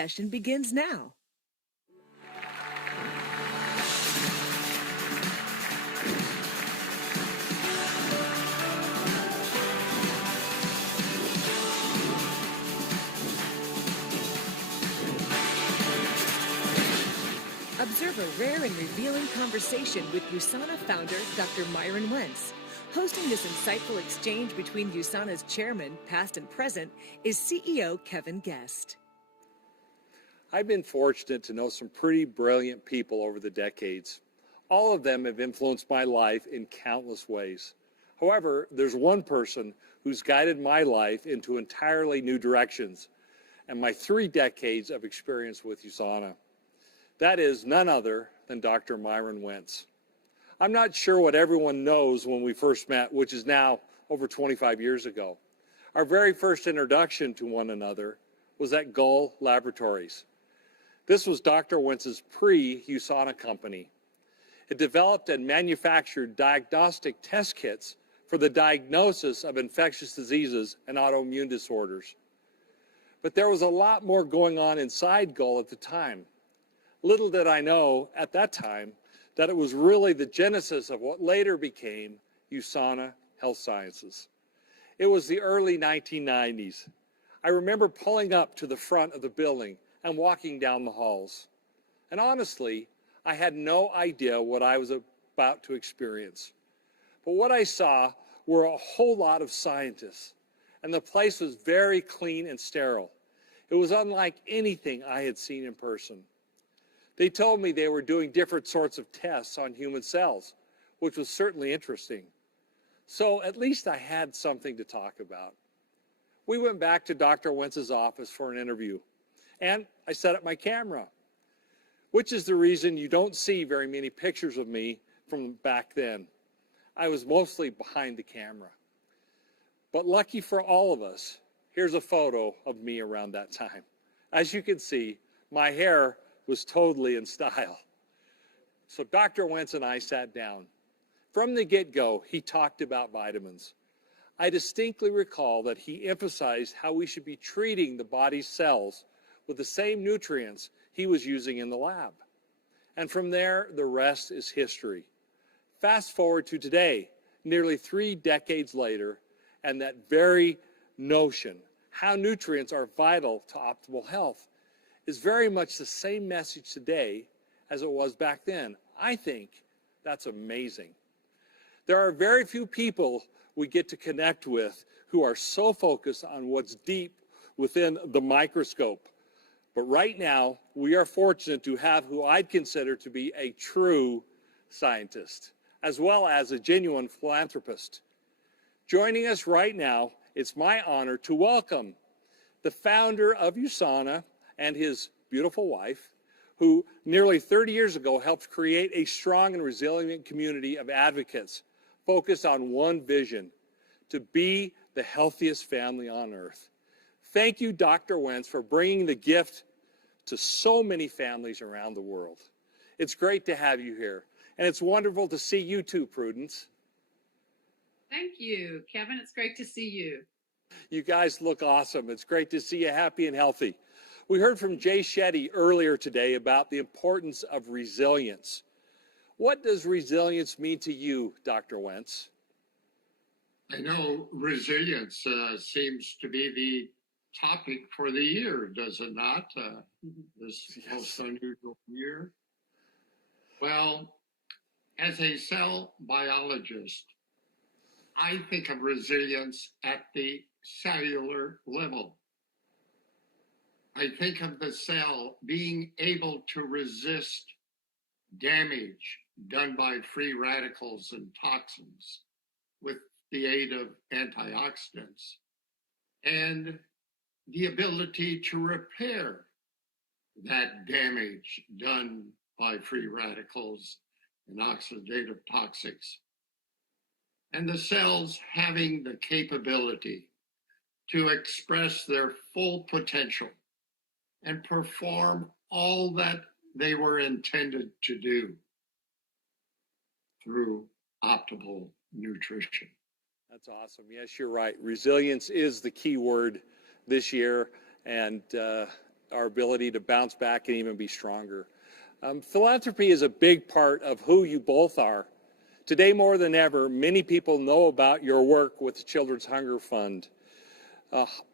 session begins now. Observe a rare and revealing conversation with USANA founder Dr. Myron Wentz. Hosting this insightful exchange between USANA's chairman, past and present, is CEO Kevin Guest. I've been fortunate to know some pretty brilliant people over the decades. All of them have influenced my life in countless ways. However, there's one person who's guided my life into entirely new directions and my 3 decades of experience with USANA. That is none other than Dr. Myron Wentz. I'm not sure what everyone knows when we first met, which is now over 25 years ago. Our very first introduction to one another was at Gull Laboratories. This was Dr. Wentz's pre-USANA company. It developed and manufactured diagnostic test kits for the diagnosis of infectious diseases and autoimmune disorders. But there was a lot more going on inside Gull at the time. Little did I know at that time that it was really the genesis of what later became USANA Health Sciences. It was the early 1990s. I remember pulling up to the front of the building and walking down the halls. And honestly, I had no idea what I was about to experience. But what I saw were a whole lot of scientists, and the place was very clean and sterile. It was unlike anything I had seen in person. They told me they were doing different sorts of tests on human cells, which was certainly interesting. So at least I had something to talk about. We went back to Dr. Wentz's office for an interview, and I set up my camera, which is the reason you don't see very many pictures of me from back then. I was mostly behind the camera. But lucky for all of us, here's a photo of me around that time. As you can see, my hair was totally in style. So Dr. Wentz and I sat down. From the get-go, he talked about vitamins. I distinctly recall that he emphasized how we should be treating the body's cells with the same nutrients he was using in the lab. And from there, the rest is history. Fast forward to today, nearly 3 decades later, and that very notion, how nutrients are vital to optimal health, is very much the same message today as it was back then. I think that's amazing. There are very few people we get to connect with who are so focused on what's deep within the microscope. But right now, we are fortunate to have who I'd consider to be a true scientist, as well as a genuine philanthropist. Joining us right now, it's my honor to welcome the founder of USANA and his beautiful wife, who nearly 30 years ago helped create a strong and resilient community of advocates focused on one vision: to be the healthiest family on earth. Thank you, Dr. Wentz, for bringing the gift to so many families around the world. It's great to have you here, and it's wonderful to see you too, Prudence. Thank you, Kevin. It's great to see you. You guys look awesome. It's great to see you happy and healthy. We heard from Jay Shetty earlier today about the importance of resilience. What does resilience mean to you, Dr. Wentz? I know resilience seems to be the topic for the year, does it not? This most unusual year. Well, as a cell biologist, I think of resilience at the cellular level. I think of the cell being able to resist damage done by free radicals and toxins with the aid of antioxidants, and the ability to repair that damage done by free radicals and oxidative toxics. And the cells having the capability to express their full potential and perform all that they were intended to do through optimal nutrition. That's awesome. Yes, you're right. Resilience is the key word this year. And our ability to bounce back and even be stronger. Philanthropy is a big part of who you both are. Today, more than ever, many people know about your work with the Children's Hunger Fund.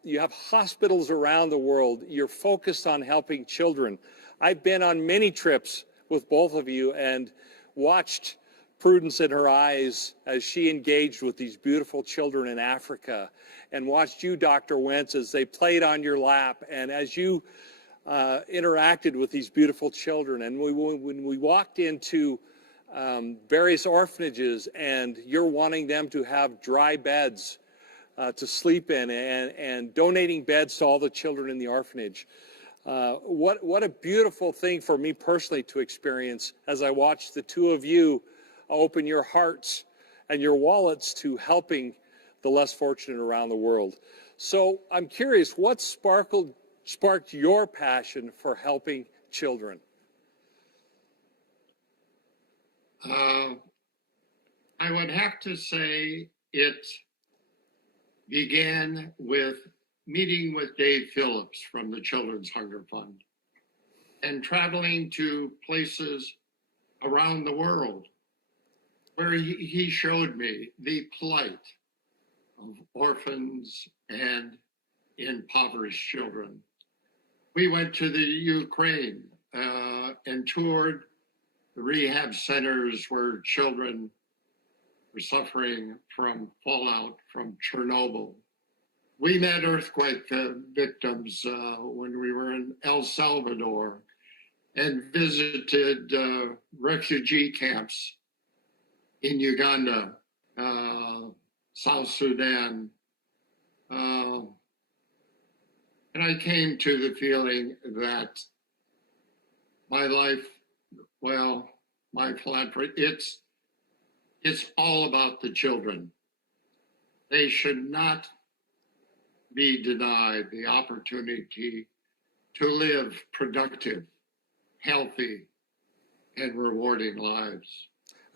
You have hospitals around the world. You're focused on helping children. I've been on many trips with both of you and watched Prudence in her eyes as she engaged with these beautiful children in Africa, and watched you, Dr. Wentz, as they played on your lap and as you interacted with these beautiful children. And when we walked into various orphanages and you're wanting them to have dry beds to sleep in and donating beds to all the children in the orphanage. What a beautiful thing for me personally to experience as I watched the two of you open your hearts and your wallets to helping the less fortunate around the world. So I'm curious, what sparked your passion for helping children? I would have to say it began with meeting with Dave Phillips from the Children's Hunger Fund and traveling to places around the world where he showed me the plight of orphans and impoverished children. We went to the Ukraine and toured the rehab centers where children were suffering from fallout from Chernobyl. We met earthquake victims when we were in El Salvador and visited refugee camps in Uganda, South Sudan. And I came to the feeling that my life, well, my philanthropy, it's all about the children. They should not be denied the opportunity to live productive, healthy, and rewarding lives.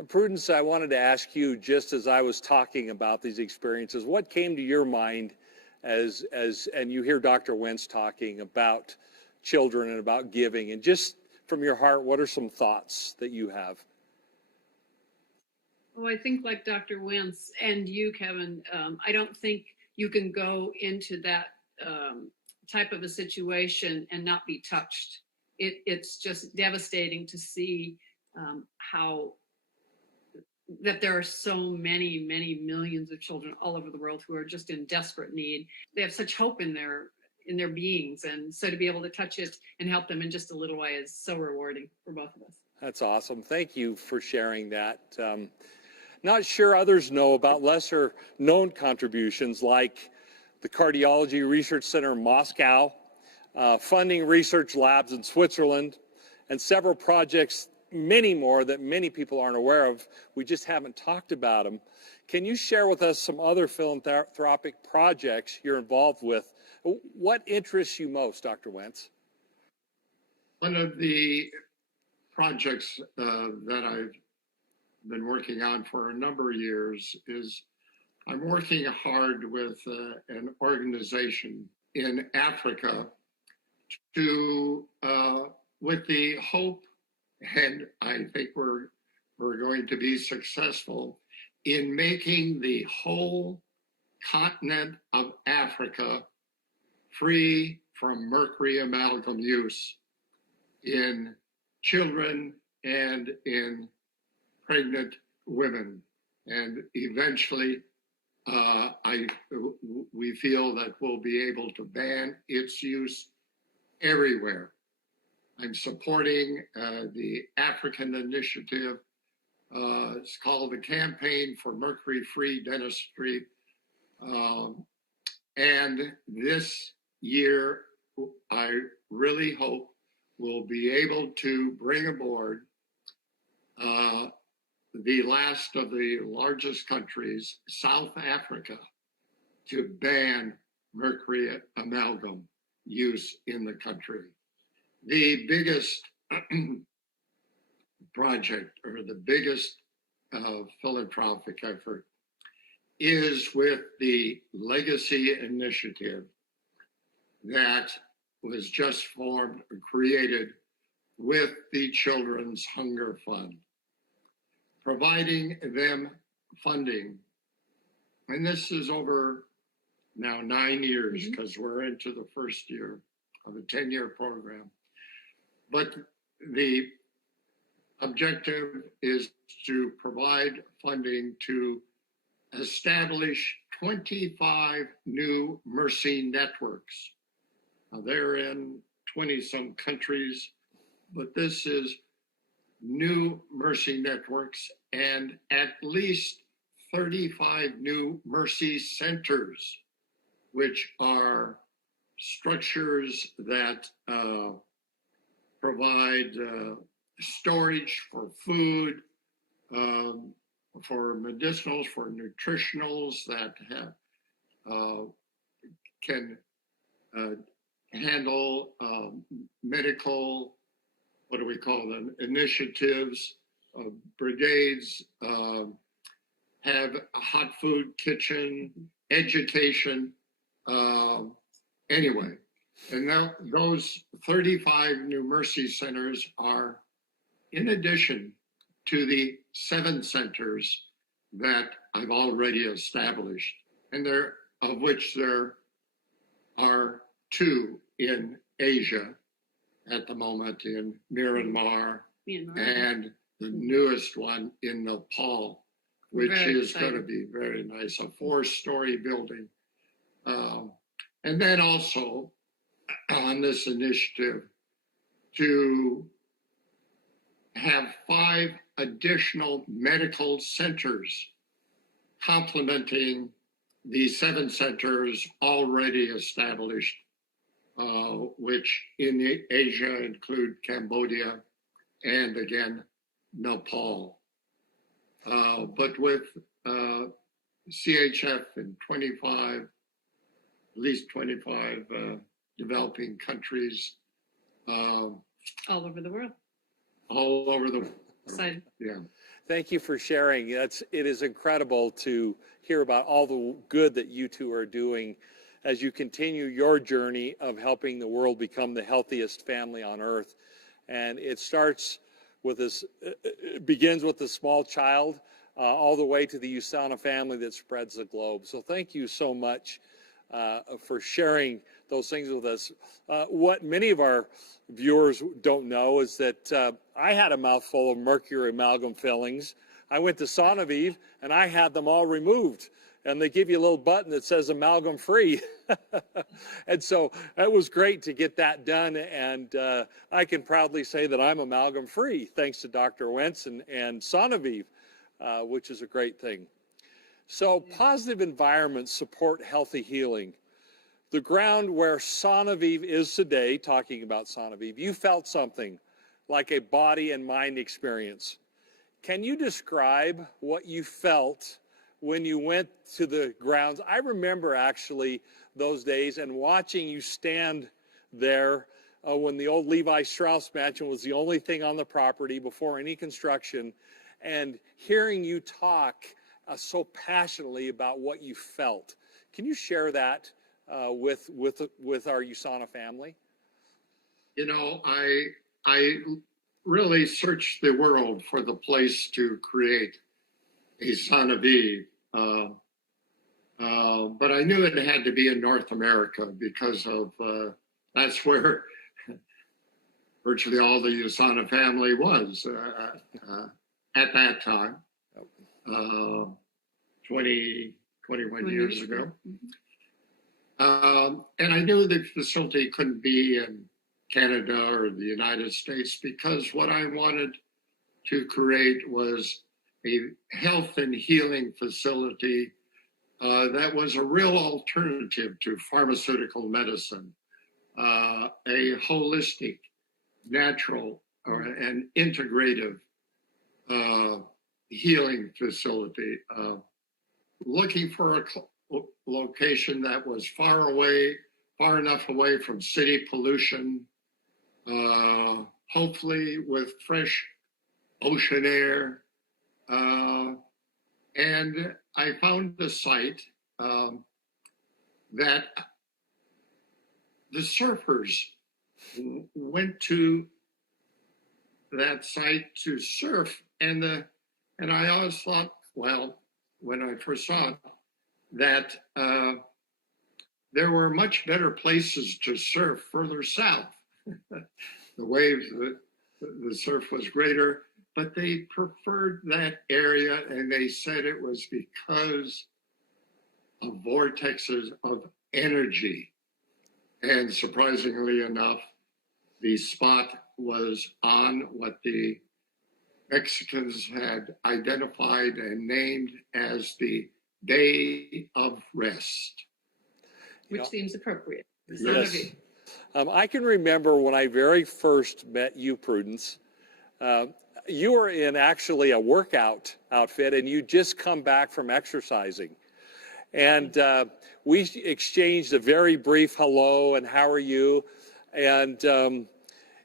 Prudence, I wanted to ask you, just as I was talking about these experiences, what came to your mind and you hear Dr. Wentz talking about children and about giving, and just from your heart, what are some thoughts that you have? Oh, I think like Dr. Wentz and you, Kevin, I don't think you can go into that type of a situation and not be touched. It's just devastating to see how that there are so many, many millions of children all over the world who are just in desperate need. They have such hope in their beings, and so to be able to touch it and help them in just a little way is so rewarding for both of us. That's awesome. Thank you for sharing that. Not sure others know about lesser known contributions like the Cardiology Research Center in Moscow, funding research labs in Switzerland, and several projects, many more that many people aren't aware of. We just haven't talked about them. Can you share with us some other philanthropic projects you're involved with? What interests you most, Dr. Wentz? One of the projects that I've been working on for a number of years is I'm working hard with an organization in Africa to, with the hope, and I think we're going to be successful in making the whole continent of Africa free from mercury amalgam use in children and in pregnant women. And eventually, we feel that we'll be able to ban its use everywhere. I'm supporting the African initiative. It's called the Campaign for Mercury-Free Dentistry. And this year, I really hope we'll be able to bring aboard the last of the largest countries, South Africa, to ban mercury amalgam use in the country. The biggest project, or the biggest philanthropic effort, is with the Legacy Initiative that was just created with the Children's Hunger Fund, providing them funding. And this is over now 9 years, because we're into the first year of a 10-year program. But the objective is to provide funding to establish 25 new mercy networks. Now, they're in 20-some countries, but this is new mercy networks and at least 35 new mercy centers, which are structures that provide storage for food, for medicinals, for nutritionals that can handle medical, what do we call them, initiatives, brigades, have a hot food kitchen, education, anyway. And now those 35 new mercy centers are in addition to the 7 centers that I've already established, and of which there are 2 in Asia at the moment, in Myanmar, and the newest one in Nepal, which is going to be very nice, a 4-story building. And then also on this initiative to have 5 additional medical centers complementing the 7 centers already established, which in Asia include Cambodia and again, Nepal. But with CHF in at least 25 developing countries. All over the world. All over the world. Excited. Yeah. Thank you for sharing. It is incredible to hear about all the good that you two are doing as you continue your journey of helping the world become the healthiest family on earth. And it starts with this, it begins with the small child, all the way to the USANA family that spreads the globe. So thank you so much for sharing those things with us. What many of our viewers don't know is that I had a mouthful of mercury amalgam fillings. I went to Sonovive and I had them all removed. And they give you a little button that says amalgam free. And so it was great to get that done. And I can proudly say that I'm amalgam free, thanks to Dr. Wentz and Sonovive, which is a great thing. So positive environments support healthy healing. The ground where Sonovive is today, talking about Sonovive, you felt something like a body and mind experience. Can you describe what you felt when you went to the grounds? I remember actually those days and watching you stand there when the old Levi Strauss mansion was the only thing on the property before any construction, and hearing you talk so passionately about what you felt. Can you share that with our USANA family? You know, I really searched the world for the place to create a Sonovive, but I knew it had to be in North America because of that's where virtually all the USANA family was at that time, 21 years ago. And I knew the facility couldn't be in Canada or the United States because what I wanted to create was a health and healing facility that was a real alternative to pharmaceutical medicine, a holistic, natural, and integrative healing facility. Looking for a location that was far enough away from city pollution, hopefully with fresh ocean air. And I found a site that the surfers went to that site to surf, and I always thought, well, when I first saw it, that there were much better places to surf further south. The waves, the surf was greater, but they preferred that area, and they said it was because of vortexes of energy. And surprisingly enough, the spot was on what the Mexicans had identified and named as the Day of Rest. Which seems appropriate. Yes. I can remember when I very first met you, Prudence. You were in actually a workout outfit, and you just come back from exercising. And we exchanged a very brief hello and how are you? And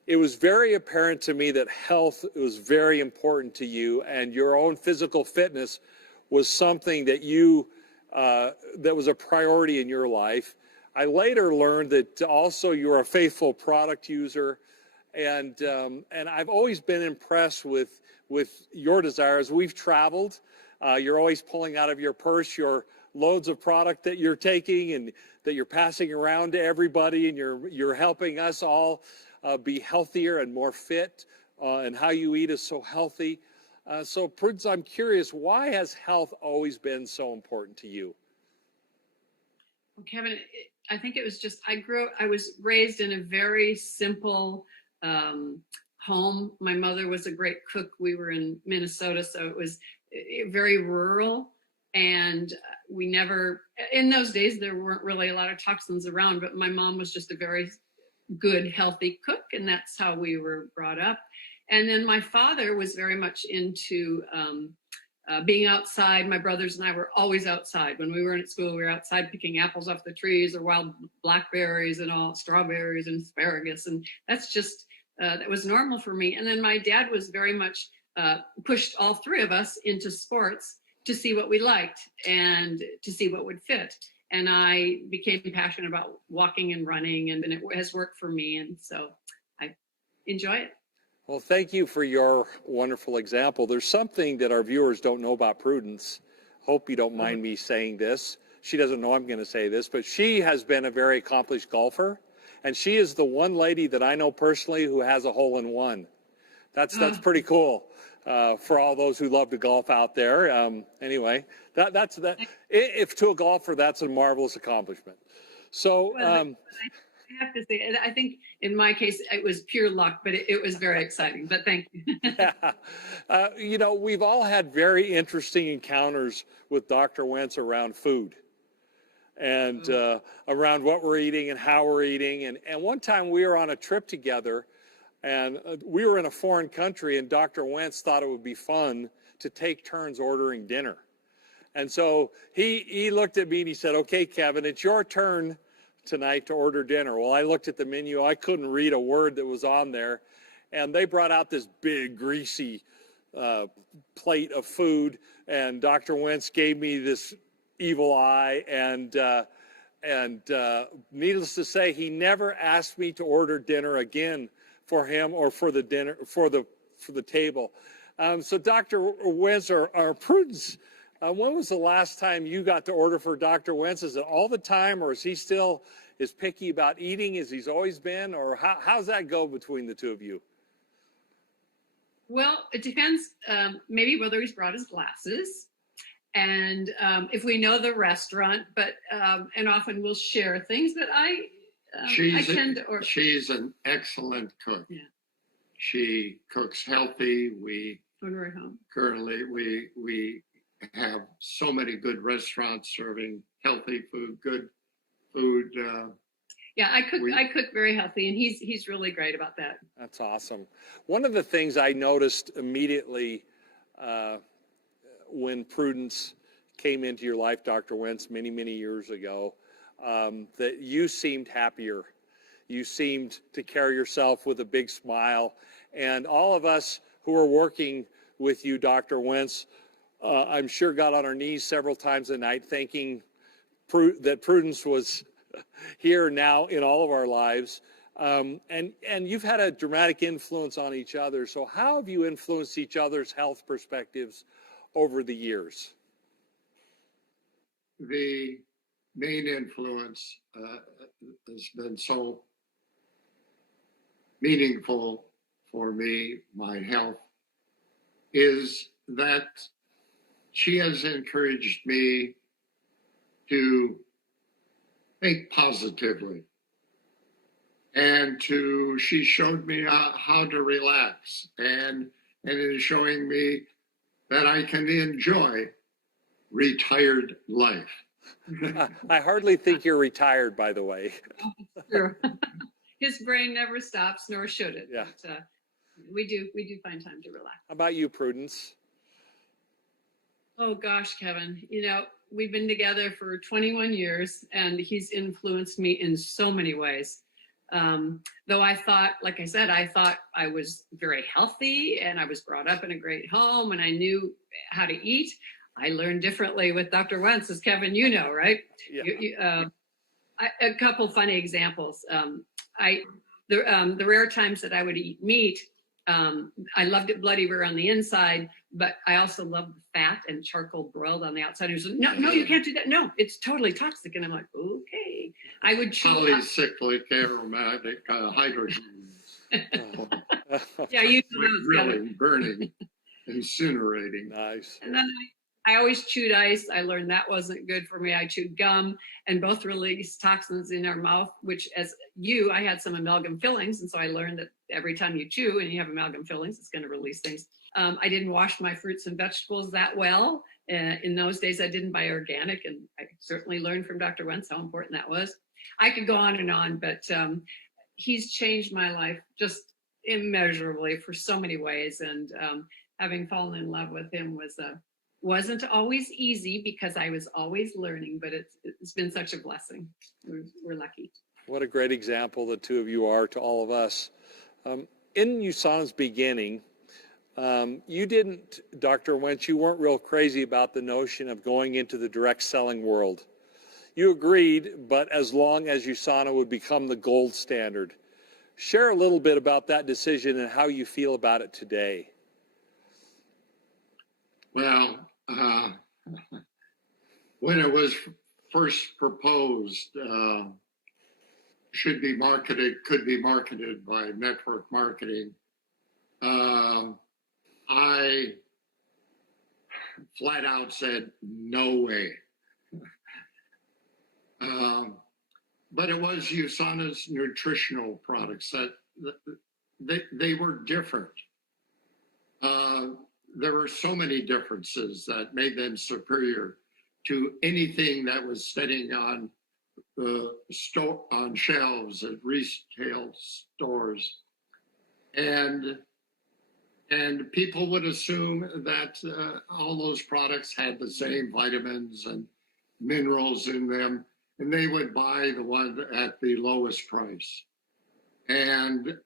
it was very apparent to me that health was very important to you, and your own physical fitness was something that you that was a priority in your life. I later learned that also you're a faithful product user, and I've always been impressed with your desires. We've traveled. You're always pulling out of your purse your loads of product that you're taking and that you're passing around to everybody, and you're helping us all be healthier and more fit, and how you eat is so healthy. So Prudence, I'm curious, why has health always been so important to you? Well, Kevin, I think it was just, I was raised in a very simple home. My mother was a great cook. We were in Minnesota, so it was very rural. And we never, in those days, there weren't really a lot of toxins around, but my mom was just a very good, healthy cook, and that's how we were brought up. And then my father was very much into being outside. My brothers and I were always outside. When we were at school, we were outside picking apples off the trees or wild blackberries and all strawberries and asparagus. And that's just, that was normal for me. And then my dad was very much pushed all three of us into sports to see what we liked and to see what would fit. And I became passionate about walking and running, and it has worked for me. And so I enjoy it. Well, thank you for your wonderful example. There's something that our viewers don't know about Prudence. Hope you don't mind me saying this. She doesn't know I'm going to say this, but she has been a very accomplished golfer, and she is the one lady that I know personally who has a hole-in-one. That's pretty cool for all those who love to golf out there. Anyway, that's that. If to a golfer, that's a marvelous accomplishment. So. Well, I have to say, I think in my case, it was pure luck, but it was very exciting. But thank you. Yeah. You know, we've all had very interesting encounters with Dr. Wentz around food and around what we're eating and how we're eating. And one time we were on a trip together, and we were in a foreign country, and Dr. Wentz thought it would be fun to take turns ordering dinner. And so he looked at me and he said, "Okay, Kevin, it's your turn tonight to order dinner." Well, I looked at the menu. I couldn't read a word that was on there. And they brought out this big, greasy plate of food. And Dr. Wentz gave me this evil eye. And needless to say, he never asked me to order dinner again for him or for the dinner, for the table. So Dr. Wentz or Prudence, when was the last time you got to order for Dr. Wentz? Is it all the time, or is he still as picky about eating as he's always been, or how's that go between the two of you? Well, it depends. Maybe whether he's brought his glasses, and if we know the restaurant. But and often we'll share things. But I tend to order. She's an excellent cook. Yeah. She cooks healthy. When we're at home. Currently we have so many good restaurants serving healthy food, good food. Yeah, I cook very healthy, and he's really great about that. That's awesome. One of the things I noticed immediately when Prudence came into your life, Dr. Wentz, many, many years ago, that you seemed happier. You seemed to carry yourself with a big smile. And all of us who are working with you, Dr. Wentz, I'm sure got on our knees several times a night thanking that Prudence was here now in all of our lives. And you've had a dramatic influence on each other. So how have you influenced each other's health perspectives over the years? The main influence has been so meaningful for me, my health, is that she has encouraged me to think positively. And she showed me how to relax, and is showing me that I can enjoy retired life. I hardly think you're retired, by the way. Sure. His brain never stops, nor should it. Yeah. But, we do find time to relax. How about you, Prudence? Oh gosh, Kevin, we've been together for 21 years, and he's influenced me in so many ways. Though I thought I was very healthy, and I was brought up in a great home, and I knew how to eat. I learned differently with Dr. Wentz, as Kevin, right? Yeah. A couple funny examples. The rare times that I would eat meat, I loved it bloody rare on the inside, but I also loved fat and charcoal broiled on the outside. He was like, no, you can't do that. No, it's totally toxic. And I'm like, okay. I would chew polycyclic aromatic hydrogens. Yeah, you really burning, incinerating. Nice. And then I always chewed ice. I learned that wasn't good for me. I chewed gum, and both release toxins in our mouth, which I had some amalgam fillings. And so I learned that every time you chew and you have amalgam fillings, it's going to release things. I didn't wash my fruits and vegetables that well. In those days, I didn't buy organic, and I certainly learned from Dr. Wentz how important that was. I could go on, but he's changed my life just immeasurably for so many ways. And having fallen in love with him wasn't always easy, because I was always learning, but it's been such a blessing. We're lucky. What a great example the two of you are to all of us. In USANA's beginning, Dr. Wentz, you weren't real crazy about the notion of going into the direct selling world. You agreed, but as long as USANA would become the gold standard. Share a little bit about that decision and how you feel about it today. Well, when it was first proposed, could be marketed by network marketing, I flat out said, no way. But it was USANA's nutritional products that they were different. There were so many differences that made them superior to anything that was sitting on shelves at retail stores, and people would assume that all those products had the same vitamins and minerals in them, and they would buy the one at the lowest price. And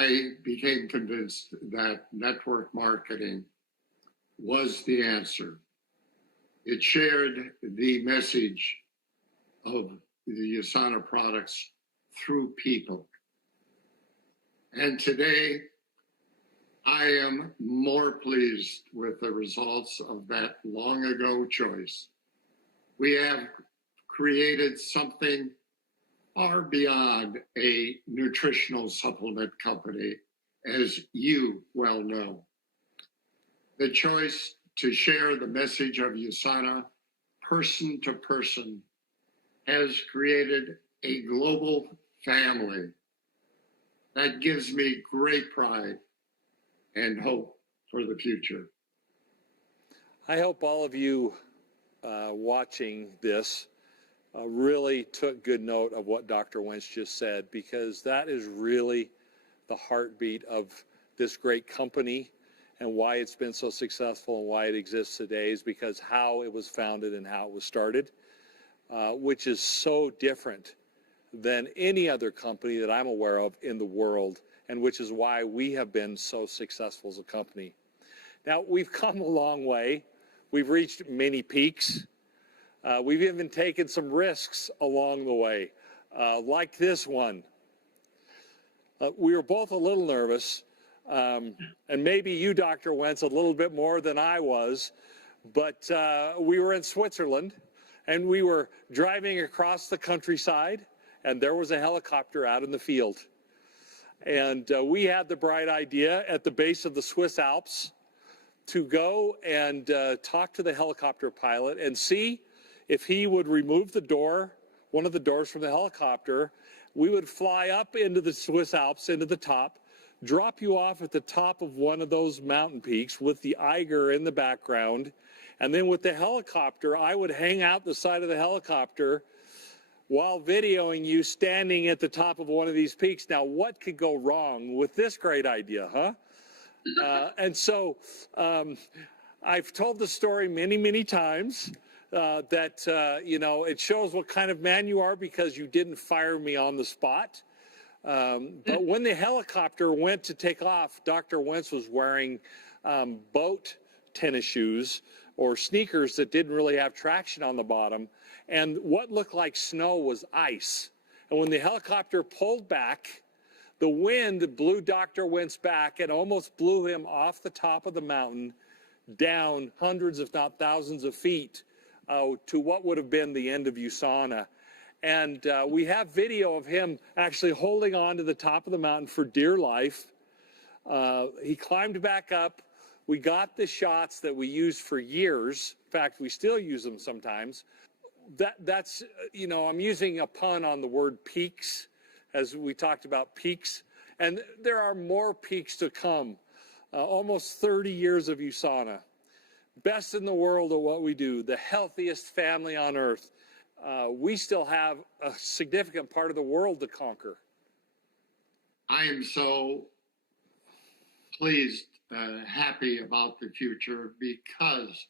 I became convinced that network marketing was the answer. It shared the message of the USANA products through people. And today, I am more pleased with the results of that long ago choice. We have created something far beyond a nutritional supplement company, as you well know. The choice to share the message of USANA person to person has created a global family that gives me great pride and hope for the future. I hope all of you watching this really took good note of what Dr. Wentz just said, because that is really the heartbeat of this great company, and why it's been so successful and why it exists today is because how it was founded and how it was started, which is so different than any other company that I'm aware of in the world, and which is why we have been so successful as a company. Now, we've come a long way, We've reached many peaks. We've even taken some risks along the way, like this one. We were both a little nervous, and maybe you, Dr. Wentz, a little bit more than I was, but we were in Switzerland, and we were driving across the countryside, and there was a helicopter out in the field. And we had the bright idea at the base of the Swiss Alps to go and talk to the helicopter pilot and see if he would remove the door, one of the doors from the helicopter. We would fly up into the Swiss Alps, into the top, drop you off at the top of one of those mountain peaks with the Eiger in the background. And then with the helicopter, I would hang out the side of the helicopter while videoing you standing at the top of one of these peaks. Now, what could go wrong with this great idea, huh? And so I've told the story many, many times that, you know, it shows what kind of man you are because you didn't fire me on the spot. But when the helicopter went to take off, Dr. Wentz was wearing boat tennis shoes or sneakers that didn't really have traction on the bottom. And what looked like snow was ice. And when the helicopter pulled back, the wind blew Dr. Wentz back and almost blew him off the top of the mountain down hundreds, if not thousands of feet to what would have been the end of USANA. And we have video of him actually holding on to the top of the mountain for dear life. He climbed back up. We got the shots that we used for years. In fact, we still use them sometimes. That's, you know, I'm using a pun on the word peaks, as we talked about peaks. And there are more peaks to come. Almost 30 years of USANA. Best in the world at what we do, the healthiest family on earth. We still have a significant part of the world to conquer. I am so pleased, happy about the future because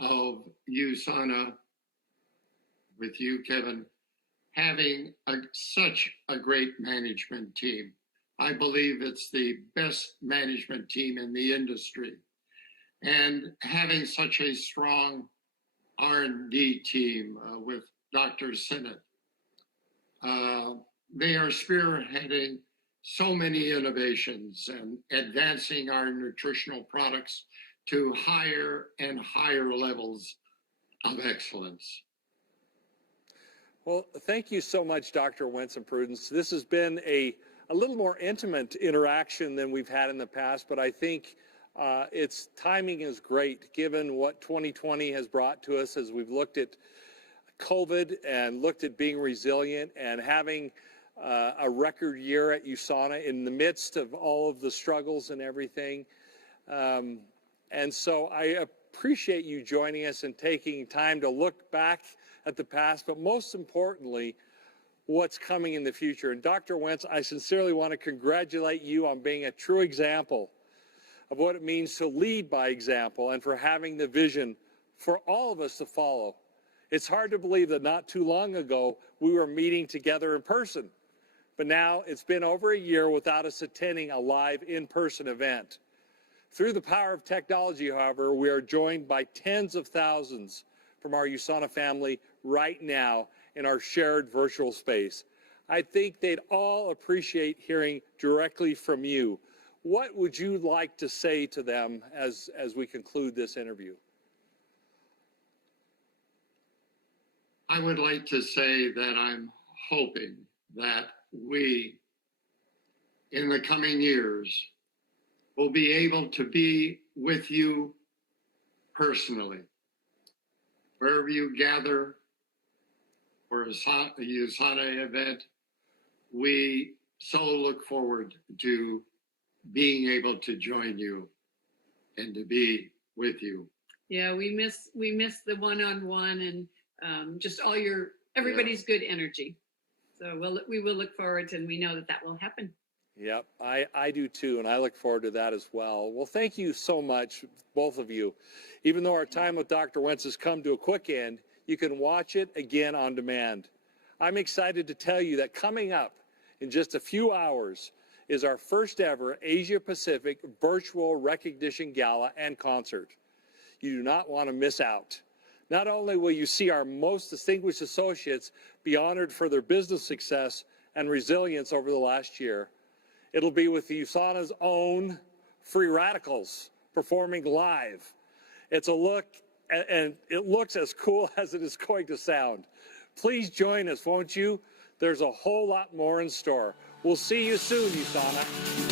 of USANA, with you, Kevin, having such a great management team. I believe it's the best management team in the industry. And having such a strong R&D team with Dr. Sinnott. They are spearheading so many innovations and advancing our nutritional products to higher and higher levels of excellence. Well, thank you so much, Dr. Wentz and Prudence. This has been a little more intimate interaction than we've had in the past, but I think its timing is great given what 2020 has brought to us as we've looked at COVID and looked at being resilient and having a record year at USANA in the midst of all of the struggles and everything. And so I appreciate you joining us and taking time to look back at the past, but most importantly, what's coming in the future. And Dr. Wentz, I sincerely want to congratulate you on being a true example of what it means to lead by example and for having the vision for all of us to follow. It's hard to believe that not too long ago we were meeting together in person, but now it's been over a year without us attending a live in-person event. Through the power of technology, however, we are joined by tens of thousands from our USANA family right now in our shared virtual space. I think they'd all appreciate hearing directly from you. What would you like to say to them as we conclude this interview? I would like to say that I'm hoping that we, in the coming years, will be able to be with you personally. Wherever you gather for a USANA event, we so look forward to being able to join you and to be with you. Yeah, we miss the one-on-one and just all everybody's good energy. So we will look forward, and we know that will happen. Yep, I do too, and I look forward to that as well. Well, thank you so much, both of you. Even though our time with Dr. Wentz has come to a quick end, you can watch it again on demand. I'm excited to tell you that coming up in just a few hours is our first ever Asia Pacific Virtual Recognition Gala and Concert. you do not want to miss out. Not only will you see our most distinguished associates be honored for their business success and resilience over the last year, it'll be with the USANA's own free radicals performing live. It's a look, and it looks as cool as it is going to sound. Please join us, won't you? There's a whole lot more in store. We'll see you soon, USANA.